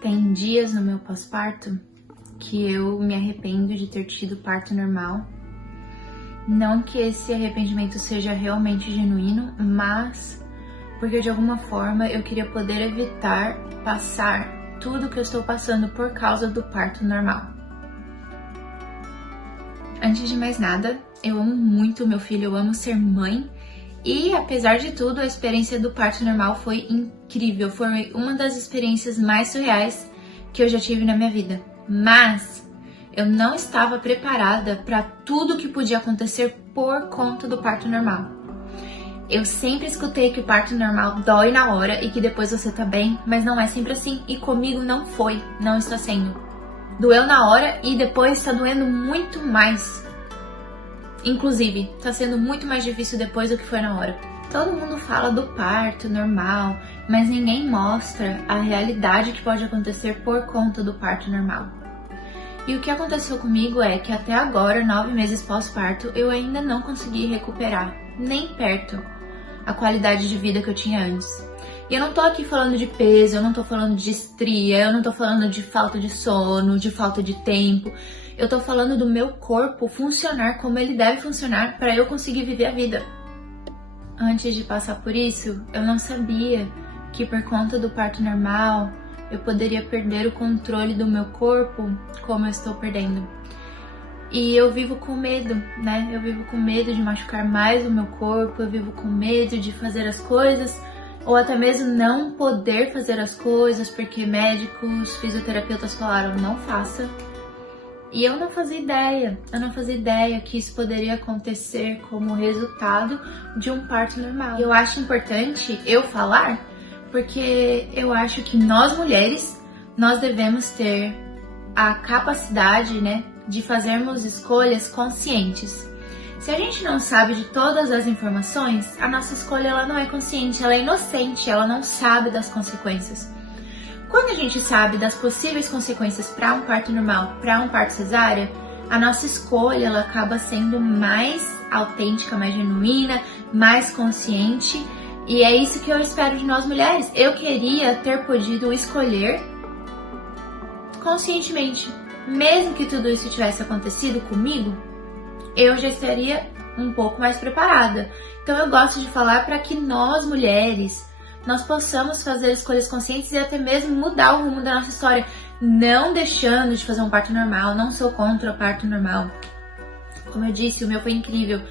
Tem dias no meu pós-parto que eu me arrependo de ter tido parto normal. Não que esse arrependimento seja realmente genuíno, mas porque de alguma forma eu queria poder evitar passar tudo que eu estou passando por causa do parto normal. Antes de mais nada, eu amo muito meu filho, eu amo ser mãe. E apesar de tudo, a experiência do parto normal foi incrível, foi uma das experiências mais surreais que eu já tive na minha vida. Mas eu não estava preparada para tudo que podia acontecer por conta do parto normal. Eu sempre escutei que o parto normal dói na hora e que depois você tá bem, mas não é sempre assim. E comigo não foi, não está sendo. Doeu na hora e depois está doendo muito mais. Inclusive, tá sendo muito mais difícil depois do que foi na hora. Todo mundo fala do parto normal, mas ninguém mostra a realidade que pode acontecer por conta do parto normal. E o que aconteceu comigo é que até agora, 9 meses pós-parto, eu ainda não consegui recuperar, nem perto, a qualidade de vida que eu tinha antes. E eu não tô aqui falando de peso, eu não tô falando de estria, eu não tô falando de falta de sono, de falta de tempo. Eu tô falando do meu corpo funcionar como ele deve funcionar para eu conseguir viver a vida. Antes de passar por isso, eu não sabia que por conta do parto normal, eu poderia perder o controle do meu corpo como eu estou perdendo. E eu vivo com medo, né? Eu vivo com medo de machucar mais o meu corpo, eu vivo com medo de fazer as coisas ou até mesmo não poder fazer as coisas porque médicos, fisioterapeutas falaram não faça. E eu não fazia ideia que isso poderia acontecer como resultado de um parto normal. Eu acho importante eu falar, porque eu acho que nós mulheres, nós devemos ter a capacidade, né, de fazermos escolhas conscientes. Se a gente não sabe de todas as informações, a nossa escolha ela não é consciente, ela é inocente, ela não sabe das consequências. Quando a gente sabe das possíveis consequências para um parto normal, para um parto cesárea, a nossa escolha ela acaba sendo mais autêntica, mais genuína, mais consciente. E é isso que eu espero de nós mulheres. Eu queria ter podido escolher conscientemente. Mesmo que tudo isso tivesse acontecido comigo, eu já estaria um pouco mais preparada. Então eu gosto de falar para que nós mulheres nós possamos fazer escolhas conscientes e até mesmo mudar o rumo da nossa história, não deixando de fazer um parto normal. Não sou contra o parto normal. Como eu disse, o meu foi incrível,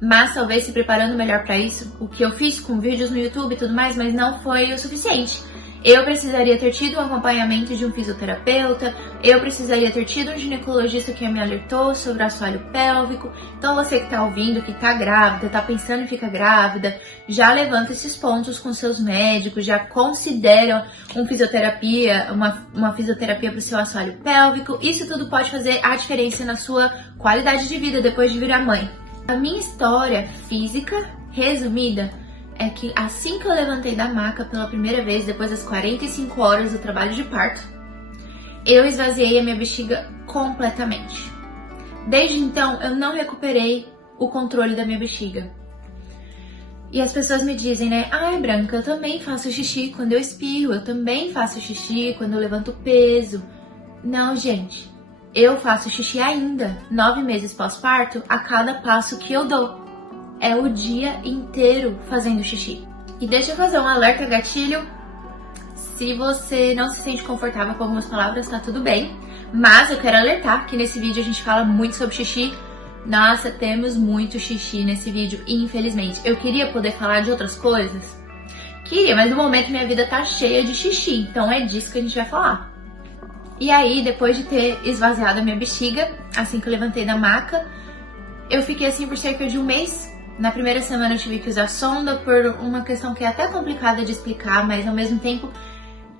mas talvez se preparando melhor para isso, o que eu fiz com vídeos no YouTube e tudo mais, mas não foi o suficiente. Eu precisaria ter tido um acompanhamento de um fisioterapeuta, eu precisaria ter tido um ginecologista que me alertou sobre o assoalho pélvico. Então você que tá ouvindo, que tá grávida, tá pensando em ficar grávida, já levanta esses pontos com seus médicos, já considera uma fisioterapia para o seu assoalho pélvico. Isso tudo pode fazer a diferença na sua qualidade de vida depois de virar mãe. A minha história física, resumida, é que assim que eu levantei da maca pela primeira vez, depois das 45 horas do trabalho de parto, eu esvaziei a minha bexiga completamente. Desde então, eu não recuperei o controle da minha bexiga. E as pessoas me dizem, né? Ai, Branca, eu também faço xixi quando eu espirro, eu também faço xixi quando eu levanto peso. Não, gente, eu faço xixi ainda, 9 meses pós-parto, a cada passo que eu dou. É o dia inteiro fazendo xixi. E deixa eu fazer um alerta gatilho. Se você não se sente confortável com algumas palavras, tá tudo bem. Mas eu quero alertar que nesse vídeo a gente fala muito sobre xixi. Nossa, temos muito xixi nesse vídeo, infelizmente. Eu queria poder falar de outras coisas. Queria, mas no momento minha vida tá cheia de xixi. Então é disso que a gente vai falar. E aí, depois de ter esvaziado a minha bexiga, assim que eu levantei da maca, eu fiquei assim por cerca de um mês. Na primeira semana eu tive que usar sonda por uma questão que é até complicada de explicar, mas ao mesmo tempo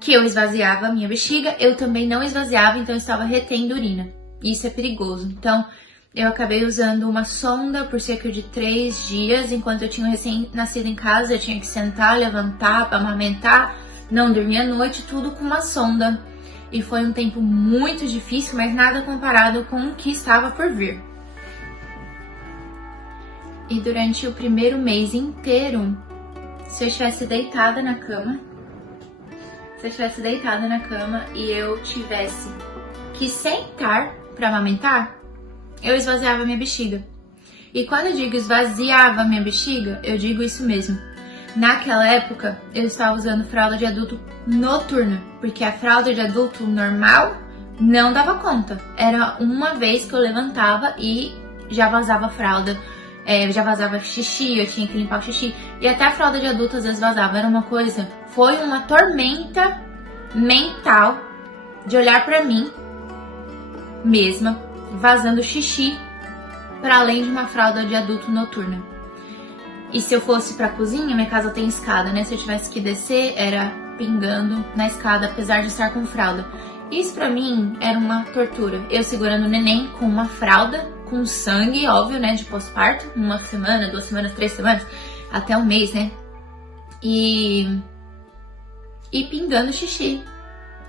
que eu esvaziava a minha bexiga, eu também não esvaziava, então eu estava retendo urina. Isso é perigoso. Então eu acabei usando uma sonda por cerca de 3 dias, enquanto eu tinha um recém-nascido em casa, eu tinha que sentar, levantar, amamentar, não dormir à noite, tudo com uma sonda. E foi um tempo muito difícil, mas nada comparado com o que estava por vir. E durante o primeiro mês inteiro, se eu estivesse deitada na cama, se eu estivesse deitada na cama e eu tivesse que sentar pra amamentar, eu esvaziava minha bexiga. E quando eu digo esvaziava minha bexiga, eu digo isso mesmo. Naquela época, eu estava usando fralda de adulto noturna, porque a fralda de adulto normal não dava conta. Era uma vez que eu levantava e já vazava a fralda, já vazava xixi, eu tinha que limpar o xixi. E até a fralda de adulto às vezes vazava. Era uma coisa, foi uma tormenta mental de olhar pra mim mesma, vazando xixi, para além de uma fralda de adulto noturna. E se eu fosse pra cozinha, minha casa tem escada, né? Se eu tivesse que descer, era pingando na escada, apesar de estar com fralda. Isso pra mim era uma tortura. Eu segurando o neném com uma fralda, com sangue, óbvio, né? De pós-parto, 1 semana, 2 semanas, 3 semanas, até 1 mês, né? E pingando xixi.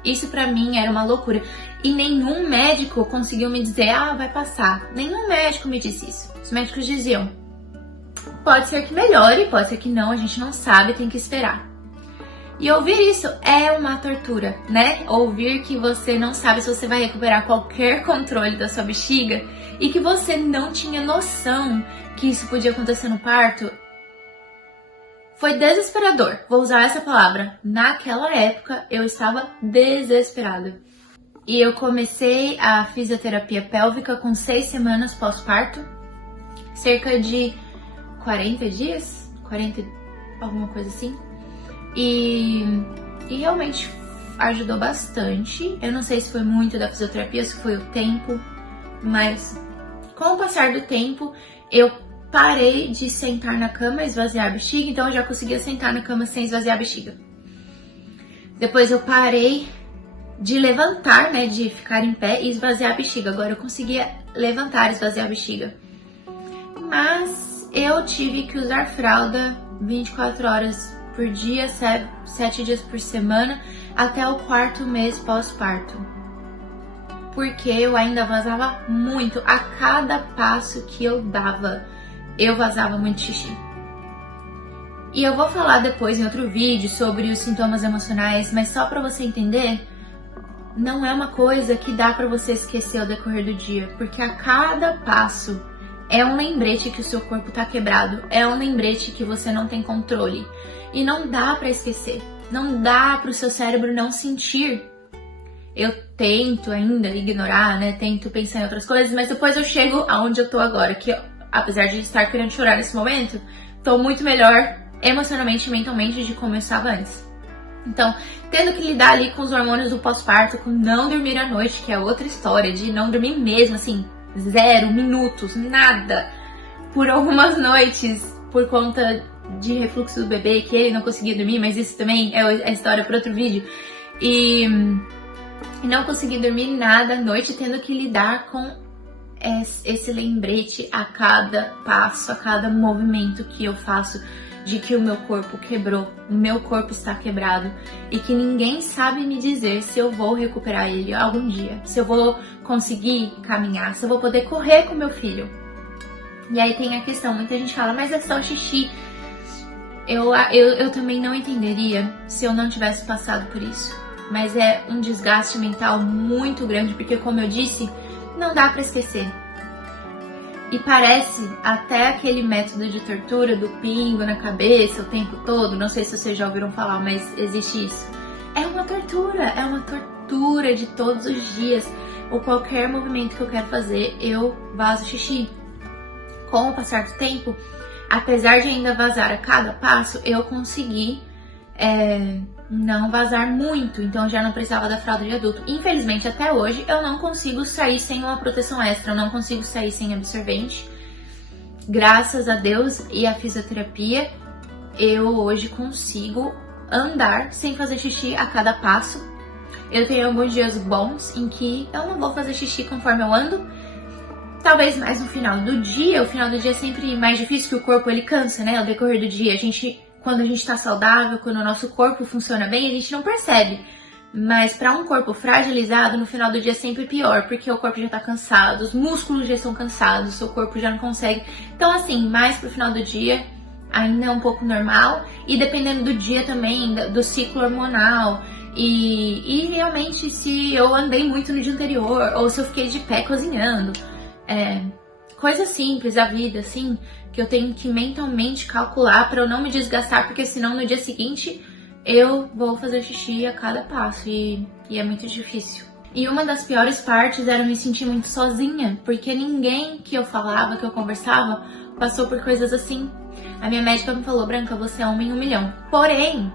Isso pra mim era uma loucura. E nenhum médico conseguiu me dizer, vai passar. Nenhum médico me disse isso. Os médicos diziam, pode ser que melhore, pode ser que não, a gente não sabe, tem que esperar. E ouvir isso é uma tortura, né? Ouvir que você não sabe se você vai recuperar qualquer controle da sua bexiga e que você não tinha noção que isso podia acontecer no parto. Foi desesperador, vou usar essa palavra. Naquela época, eu estava desesperada. E eu comecei a fisioterapia pélvica com 6 semanas pós-parto. Cerca de 40 dias? 40, alguma coisa assim. E realmente ajudou bastante. Eu não sei se foi muito da fisioterapia, se foi o tempo. Mas com o passar do tempo, eu parei de sentar na cama e esvaziar a bexiga, então eu já conseguia sentar na cama sem esvaziar a bexiga. Depois eu parei de levantar, né, de ficar em pé e esvaziar a bexiga. Agora eu conseguia levantar e esvaziar a bexiga. Mas eu tive que usar fralda 24 horas por dia, 7 dias por semana, até o 4º mês pós-parto. Porque eu ainda vazava muito. A cada passo que eu dava, eu vazava muito xixi. E eu vou falar depois em outro vídeo sobre os sintomas emocionais, mas só pra você entender, não é uma coisa que dá pra você esquecer ao decorrer do dia, porque a cada passo é um lembrete que o seu corpo tá quebrado, é um lembrete que você não tem controle. E não dá pra esquecer, não dá pro seu cérebro não sentir. Eu tento ainda ignorar, né, tento pensar em outras coisas, mas depois eu chego aonde eu tô agora, que apesar de estar querendo chorar nesse momento, tô muito melhor emocionalmente e mentalmente de como eu estava antes. Então, tendo que lidar ali com os hormônios do pós-parto, com não dormir à noite, que é outra história, de não dormir mesmo, assim, 0 minutos, nada, por algumas noites, por conta de refluxo do bebê, que ele não conseguia dormir, mas isso também é a história para outro vídeo. E não consegui dormir nada à noite, tendo que lidar com esse lembrete a cada passo, a cada movimento que eu faço, de que o meu corpo quebrou, o meu corpo está quebrado e que ninguém sabe me dizer se eu vou recuperar ele algum dia, se eu vou conseguir caminhar, se eu vou poder correr com meu filho. E aí tem a questão, muita gente fala, mas é só xixi. Eu também não entenderia se eu não tivesse passado por isso, mas é um desgaste mental muito grande, porque como eu disse, não dá pra esquecer. E parece até aquele método de tortura do pingo na cabeça o tempo todo, não sei se vocês já ouviram falar, mas existe isso. É uma tortura de todos os dias. Ou qualquer movimento que eu quero fazer, eu vazo xixi. Com o passar do tempo, apesar de ainda vazar a cada passo, eu consegui não vazar muito, então eu já não precisava da fralda de adulto. Infelizmente, até hoje, eu não consigo sair sem uma proteção extra, eu não consigo sair sem absorvente. Graças a Deus e à fisioterapia, eu hoje consigo andar sem fazer xixi a cada passo. Eu tenho alguns dias bons em que eu não vou fazer xixi conforme eu ando. Talvez mais no final do dia, o final do dia é sempre mais difícil, que o corpo ele cansa, né? Ao decorrer do dia, quando a gente tá saudável, quando o nosso corpo funciona bem, a gente não percebe. Mas para um corpo fragilizado, no final do dia é sempre pior, porque o corpo já tá cansado, os músculos já estão cansados, o seu corpo já não consegue. Então assim, mais pro final do dia, ainda é um pouco normal. E dependendo do dia também, do ciclo hormonal, E realmente, se eu andei muito no dia anterior, ou se eu fiquei de pé cozinhando, coisa simples da vida, assim, que eu tenho que mentalmente calcular pra eu não me desgastar, porque senão no dia seguinte eu vou fazer xixi a cada passo e é muito difícil. E uma das piores partes era me sentir muito sozinha, porque ninguém que eu falava, que eu conversava, passou por coisas assim. A minha médica me falou: Branca, você é uma em 1 milhão. Porém,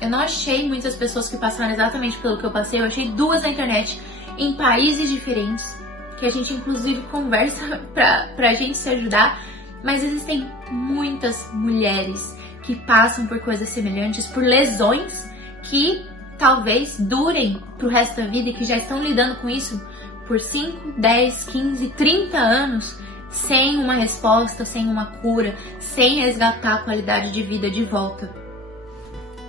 eu não achei muitas pessoas que passaram exatamente pelo que eu passei. Eu achei 2 na internet, em países diferentes, que a gente inclusive conversa pra gente se ajudar. Mas existem muitas mulheres que passam por coisas semelhantes, por lesões que talvez durem pro resto da vida e que já estão lidando com isso por 5, 10, 15, 30 anos sem uma resposta, sem uma cura, sem resgatar a qualidade de vida de volta.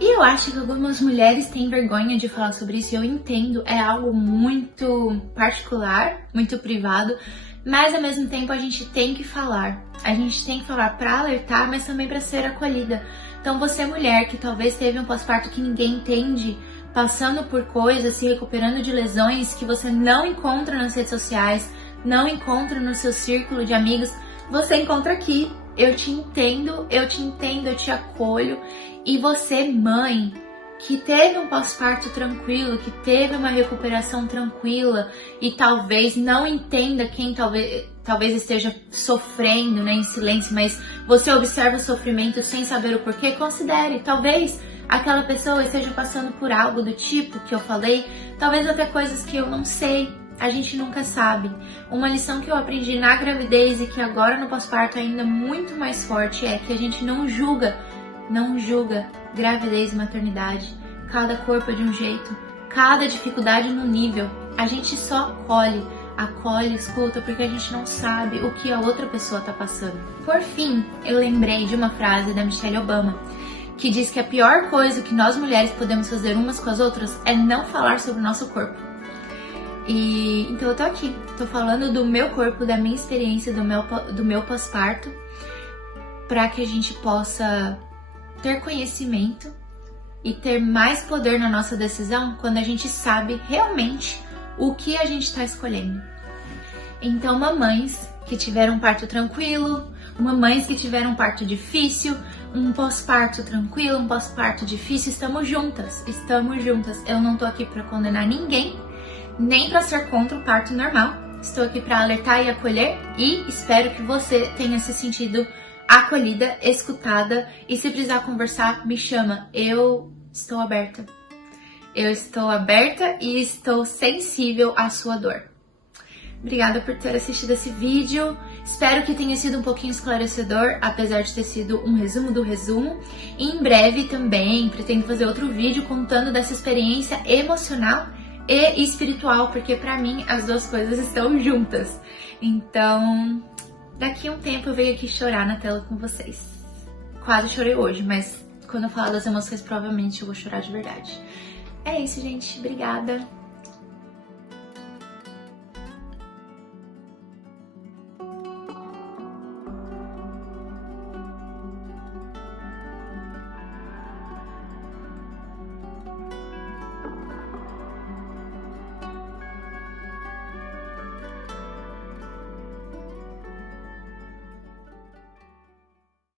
E eu acho que algumas mulheres têm vergonha de falar sobre isso, e eu entendo, é algo muito particular, muito privado, mas ao mesmo tempo a gente tem que falar. A gente tem que falar para alertar, mas também para ser acolhida. Então você, mulher, que talvez teve um pós-parto que ninguém entende, passando por coisas, se recuperando de lesões que você não encontra nas redes sociais, não encontra no seu círculo de amigos, você encontra aqui. Eu te entendo, eu te acolho. E você, mãe, que teve um pós-parto tranquilo, que teve uma recuperação tranquila e talvez não entenda quem talvez esteja sofrendo, né, em silêncio, mas você observa o sofrimento sem saber o porquê, considere, talvez aquela pessoa esteja passando por algo do tipo que eu falei, talvez até coisas que eu não sei, a gente nunca sabe. Uma lição que eu aprendi na gravidez e que agora no pós-parto ainda muito mais forte é que a gente não julga gravidez e maternidade. Cada corpo é de um jeito, cada dificuldade num nível. A gente só acolhe, escuta, porque a gente não sabe o que a outra pessoa tá passando. Por fim, eu lembrei de uma frase da Michelle Obama, que diz que a pior coisa que nós mulheres podemos fazer umas com as outras é não falar sobre o nosso corpo. E então eu tô aqui, tô falando do meu corpo, da minha experiência, do meu pós-parto, para que a gente possa ter conhecimento e ter mais poder na nossa decisão quando a gente sabe realmente o que a gente está escolhendo. Então, mamães que tiveram um parto tranquilo, mamães que tiveram um parto difícil, um pós-parto tranquilo, um pós-parto difícil, estamos juntas. Eu não tô aqui para condenar ninguém, nem para ser contra o parto normal. Estou aqui para alertar e acolher, e espero que você tenha se sentido acolhida, escutada, e se precisar conversar, me chama. Eu estou aberta. Eu estou aberta e estou sensível à sua dor. Obrigada por ter assistido esse vídeo. Espero que tenha sido um pouquinho esclarecedor, apesar de ter sido um resumo do resumo. E em breve também pretendo fazer outro vídeo contando dessa experiência emocional e espiritual, porque pra mim as duas coisas estão juntas. Então, daqui a um tempo eu venho aqui chorar na tela com vocês. Quase chorei hoje, mas quando eu falar das emoções, provavelmente eu vou chorar de verdade. É isso, gente. Obrigada.